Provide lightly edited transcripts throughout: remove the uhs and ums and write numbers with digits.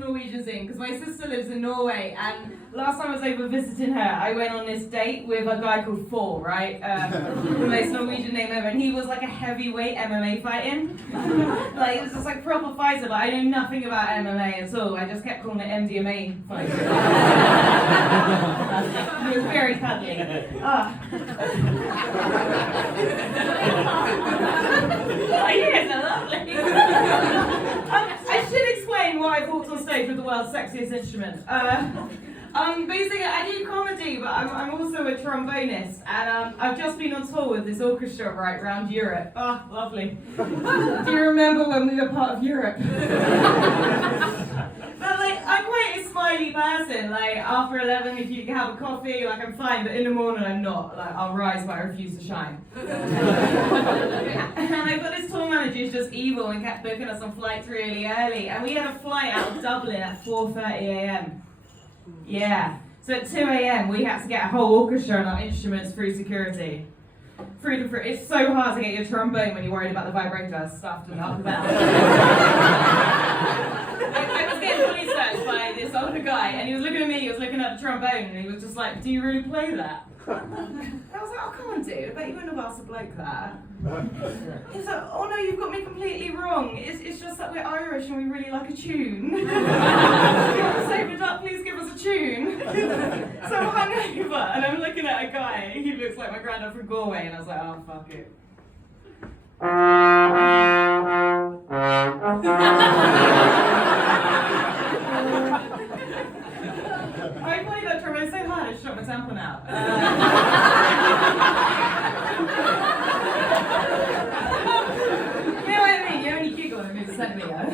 Norwegian scene because my sister lives in Norway, and last time I was over visiting her, I went on this date with a guy called Thor, right? The most Norwegian name ever, and he was like a heavyweight MMA fighting. Like, it was just like proper fighter, but I know nothing about MMA at all. I just kept calling it MDMA fighter. He was very cuddly. Ideas are lovely. I should explain why I walked on stage with the world's sexiest instrument. Basically, I do comedy, but I'm also a trombonist, and I've just been on tour with this orchestra right around Europe. Oh, lovely. Do you remember when we were part of Europe? But like, I'm quite a smiley person. Like, after 11, if you can have a coffee, like, I'm fine, but in the morning I'm not. Like, I'll rise, but I refuse to shine. And I've got this tour manager who's just evil and kept booking us on flights really early, and we had a flight out of Dublin at 4:30 a.m. Yeah, so at 2 a.m. we had to get a whole orchestra and our instruments through security. It's so hard to get your trombone when you're worried about the vibrator stuffed and up the bell. I was getting fully searched by this older guy, and he was looking at me, he was looking at the trombone, and he was just like, "Do you really play that?" I was like, "Oh, come on, dude, I bet you wouldn't have asked a bloke that." He was like, "Oh no, you've got me completely wrong. It's just that we're Irish and we really like a tune. If you want to save it up, please give us a tune." So I'm hungover, and I'm looking at a guy, he looks like my granddad from Galway, and I was like, "Oh, fuck it." I played that trombone so hard, I shot my sample out. You know what I mean? You only giggle and move a centimetre.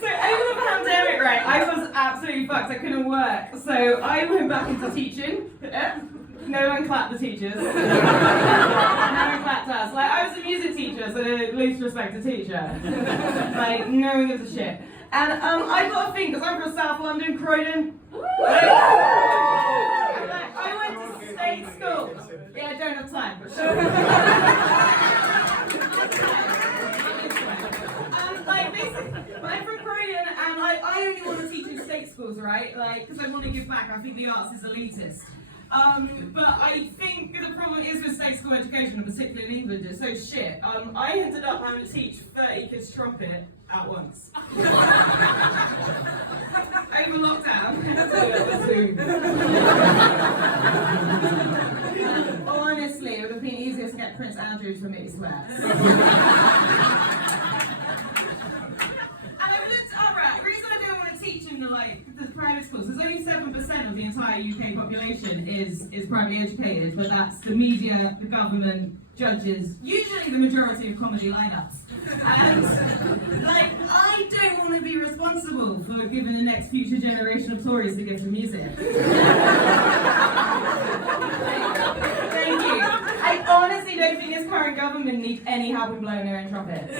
So over the pandemic, right, I was absolutely fucked. I couldn't work. So I went back into teaching. No one clapped the teachers. No one clapped us. Like, I was a music teacher, so the least respect a teacher. Like, no one gives a shit. And I got a thing, because I'm from South London, Croydon. I went to state school. Yeah, I don't have time, but sure. Like, basically, I'm from Croydon, and I only want to teach in state schools, right? Like, because I want to give back. I think the arts is elitist. But I think the problem is with state school education, and particularly in England, it's so shit. I ended up having to teach 30 kids trumpet at once. Over lockdown. Honestly, it would have been easier to get Prince Andrew for me to swear. The private schools, there's only 7% of the entire UK population is privately educated, but that's the media, the government, judges, usually the majority of comedy lineups. And like, I don't want to be responsible for giving the next future generation of Tories the gift of music. Thank you. I honestly don't think this current government needs any help in blowing their own trumpets.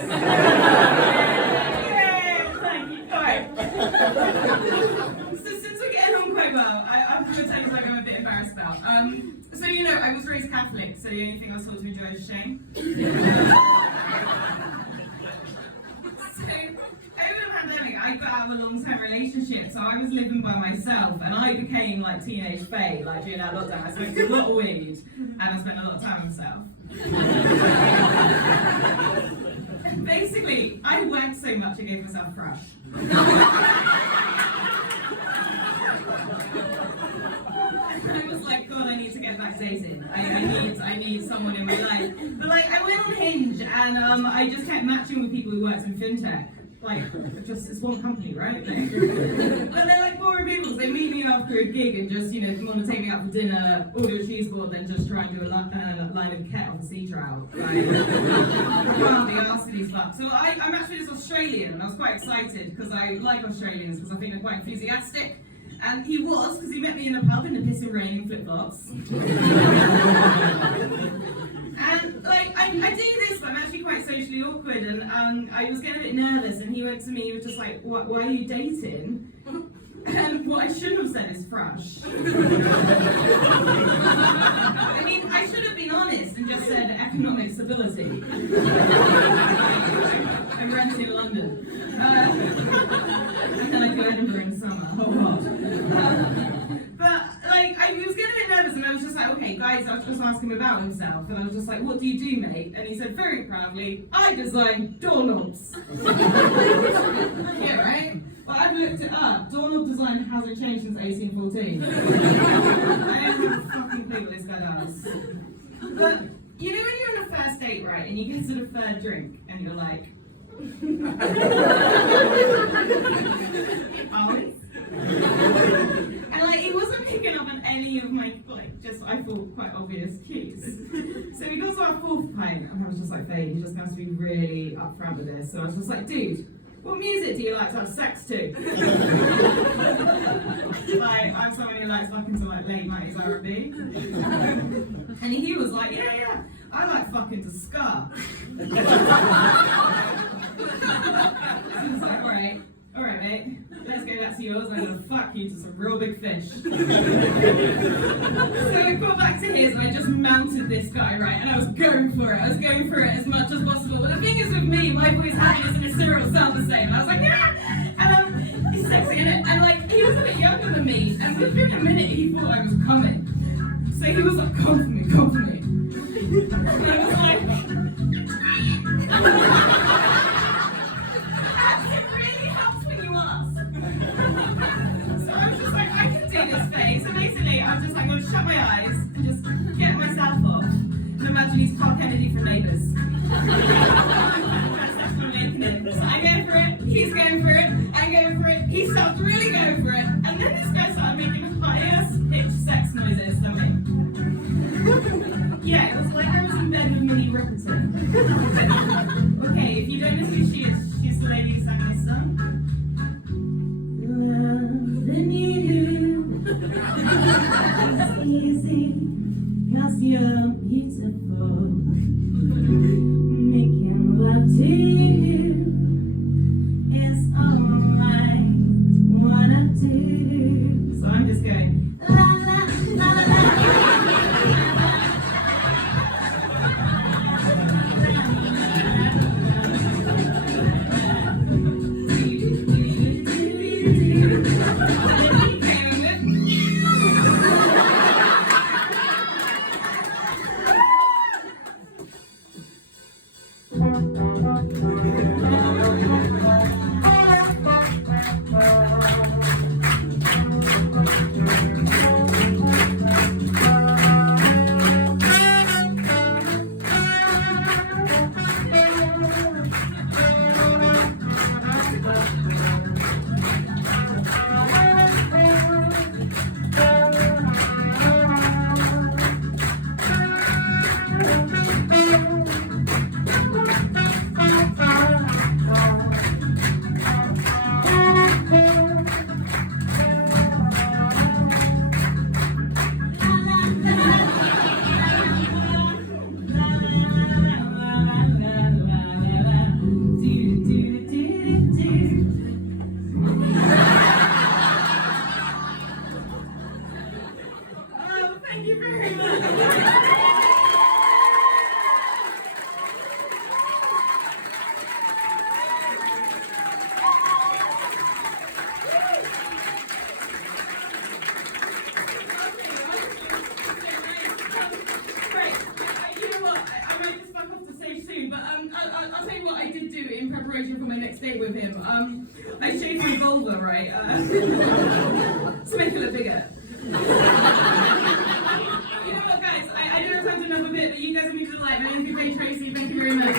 So since we're getting on quite well, I'm going to tell you something I'm a bit embarrassed about. So you know, I was raised Catholic, so the only thing I was taught to enjoy is shame. So over the pandemic, I got out of a long-term relationship, so I was living by myself, and I became like teenage Faye. Like during that lockdown, I smoked a lot of weed, and I spent a lot of time with myself. Basically, I wanked so much I gave myself a crush. I was like, God, I need to get back dating. I need someone in my life. But like, I went on Hinge, and I just kept matching with people who worked in fintech. Like, it's one company, right? But they're like boring people, so they meet me after a gig and just, you know, if you want to take me out for dinner, order a cheese board, then just try and do a line of ket off a sea trout. Like, I can't be asked these fucks. So I'm actually just Australian, and I was quite excited because I like Australians because I think they're quite enthusiastic. And he was, because he met me in a pub in the pissing rain in flip-flops. And like, I do this, but I'm actually quite socially awkward, and I was getting a bit nervous, and he went to me, he was just like, why are you dating? And what I shouldn't have said is thrush. I mean, I should have been honest and just said economic stability. Edinburgh in summer. Oh, God. But, like, I was getting a bit nervous, and I was just like, okay, guys, I was just asking him about himself, and I was just like, what do you do, mate? And he said very proudly, I design doorknobs. Yeah, right? Well, I've looked it up. Doorknob design hasn't changed since 1814. I don't have a fucking clue what this guy does. But, you know when you're on a first date, right, and you get to the third drink, and you're like, always? And like, he wasn't picking up on any of my, like, just, I thought, quite obvious cues. So we got to our fourth pint, and I was just like, Faye, you just have to be really upfront with this. So I was just like, dude, what music do you like to have sex to? Like, I'm someone who likes fucking to like late 90s R&B. And he was like, yeah, I like fucking to ska. So I was like, alright mate, let's go back to yours, I'm gonna fuck you to some real big fish. So we got back to his, and I just mounted this guy, right, and I was going for it as much as possible. But the thing is with me, my voice happiness and his cereal sound the same. I was like, yeah! And he's sexy in it, and like, he was a bit younger than me, and within a minute he thought I was coming. So he was like, come for me. And I was like, so basically, I was just like, I'm going to shut my eyes and just get myself off. And imagine he's Clark Kennedy from Neighbours. That's what I'm making it. So I'm going for it, he's going for it, I'm going for it, he starts really going for it. And then this guy started making higher pitched sex noises than me. Yeah, it was like I was in bed with Minnie Riperton. Okay, if you don't know who she is, she's the lady who sang my song. Loving you. It's easy, 'cause you're beautiful. Making love to you is all I wanna do. So I'm just going, la la la la la. Thank you very much. I'll tell you what I did do in preparation for my next date with him. I shaved my vulva, right, to make it look bigger. You know what, guys? I don't have time to know a bit, but you guys are moving to life. My name's Tracy. Thank you very much.